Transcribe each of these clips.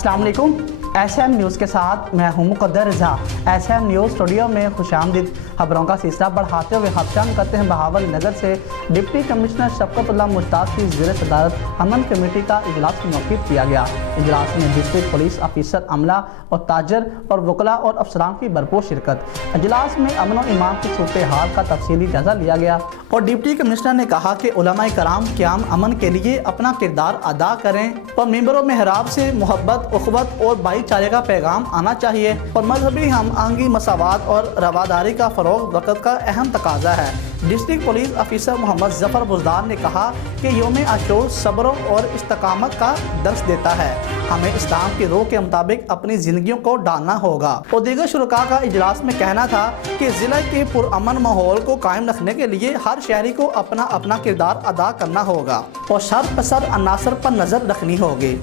अस्सलाम वालेकुम। SM news के साथ मैं हूं मुक़द्दर रज़ा। SM न्यूज़ स्टूडियो में खुशामदीद। खबरों का सिलसिला बढ़ाते हुए खबशान करते हैं बहावल नगर से। डिप्टी कमिश्नर शफ़क़तुल्लाह मुश्ताक की ज़ेर सदारत अमन कमेटी का इजलास मुनक़्क़िद किया गया। इजलास में डिस्ट्रिक्ट पुलिस ऑफिसर, अमला और ताजर और वकला और अफसरान की भरपूर शिरकत। इजलास में अमन और ईमान की सूरत हाल का तफसीली जायजा लिया गया और डिप्टी कमिश्नर ने कहा कि उलमाए कराम क़याम अमन के लिए अपना किरदार अदा करें और मेंबरों में हराब से मोहब्बत, उख़्वत और भाईचारे का पैगाम आना चाहिए और मजहबी हम आहंगी, मसावात और रवादारी का फ़रोग़ वक़्त का अहम तकाज़ा है। District police officer Mohammad Zafar Buzdar ने कहा कि यौम आशूर सब्र और इस्तकामत का दर्स देता है। हमें इस्लाम की रूह के मुताबिक अपनी ज़िंदगियों को डालना होगा। और दीगर शुरका का इजलास में कहना था कि ज़िले के पुरअमन माहौल को कायम रखने के लिए हर शहरी को अपना अपना किरदार अदा करना होगा और शर पसर अनासर पर नज़र रखनी होगी।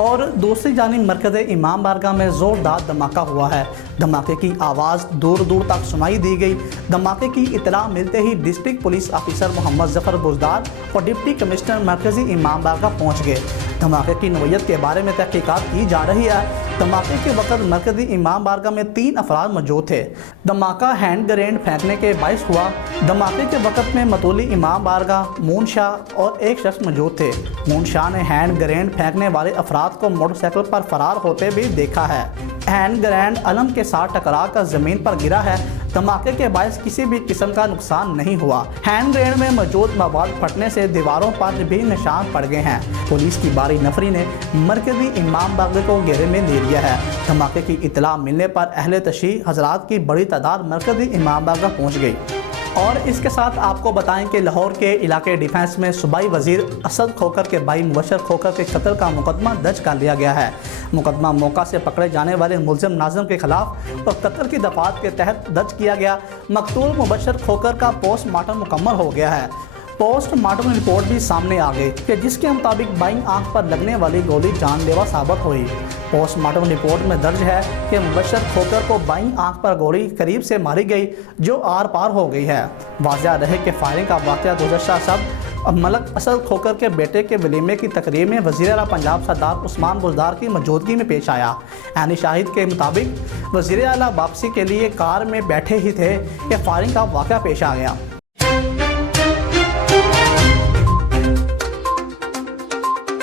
और दूसरी जानिब मरकज़ इमाम बारगाह में ज़ोरदार धमाका हुआ है। धमाके की आवाज़ दूर दूर तक सुनाई दी गई। धमाके की इत्तला मिलते ही district police officer Mohammad Zafar Buzdar और डिप्टी कमिश्नर मरकज़ी इमाम बारगाह पहुँच गए। धमाके की नोयत के बारे में तहकीकात की जा रही है। धमाके के वक़्त मरकज़ी इमाम बारगाह में 3 अफराद मौजूद थे। धमाका हैंड ग्रेनेड फेंकने के बाइस हुआ। धमाके के वक़्त में मतूली इमाम बारगाह, मून शाह और एक शख्स मौजूद थे। मून शाह ने हैंड ग्रेनेड फेंकने वाले अफराद को मोटरसाइकिल पर फरार होते भी देखा है। हैंड ग्रेनेड अलम के साथ टकरा कर ज़मीन पर गिरा है। धमाके के बायस किसी भी किस्म का नुकसान नहीं हुआ। हैंड ग्रेनेड में मौजूद मवाद फटने से दीवारों पर भी निशान पड़ गए हैं। पुलिस की बारी नफरी ने मरकज़ी इमाम बारगाह को घेरे में ले लिया है। धमाके की इत्तला मिलने पर अहले तशरीह हजरात की बड़ी तादाद मरकज़ी इमाम बारगाह पहुँच गई। और इसके साथ आपको बताएं कि लाहौर के इलाके डिफेंस में सूबाई वजीर असद खोखर के भाई मुबशर खोखर के कत्ल का मुकदमा दर्ज कर लिया गया है। मुकदमा मौका से पकड़े जाने वाले मुलजिम नाज़िम के खिलाफ और कत्ल की दफात के तहत दर्ज किया गया। मकतूल मुबशर खोखर का पोस्टमार्टम मुकम्मल हो गया है। पोस्टमार्टम रिपोर्ट भी सामने आ गई कि जिसके मुताबिक बाईं आंख पर लगने वाली गोली जानलेवा साबित हुई। पोस्टमार्टम रिपोर्ट में दर्ज है कि मुबशर खोखर को बाईं आंख पर गोली करीब से मारी गई जो आर पार हो गई है। वाज़ह रहे कि फायरिंग का वाक़या गुज़श्ता शब मलक असद खोखर के बेटे के वलीमे की तकरीब में वज़ीर आला पंजाब सरदार उस्मान बुज़दार की मौजूदगी में पेश आया। ऐनी शाहिद के मुताबिक वज़ीर आला वापसी के लिए कार में बैठे ही थे कि फायरिंग का वाक़या पेश आ गया।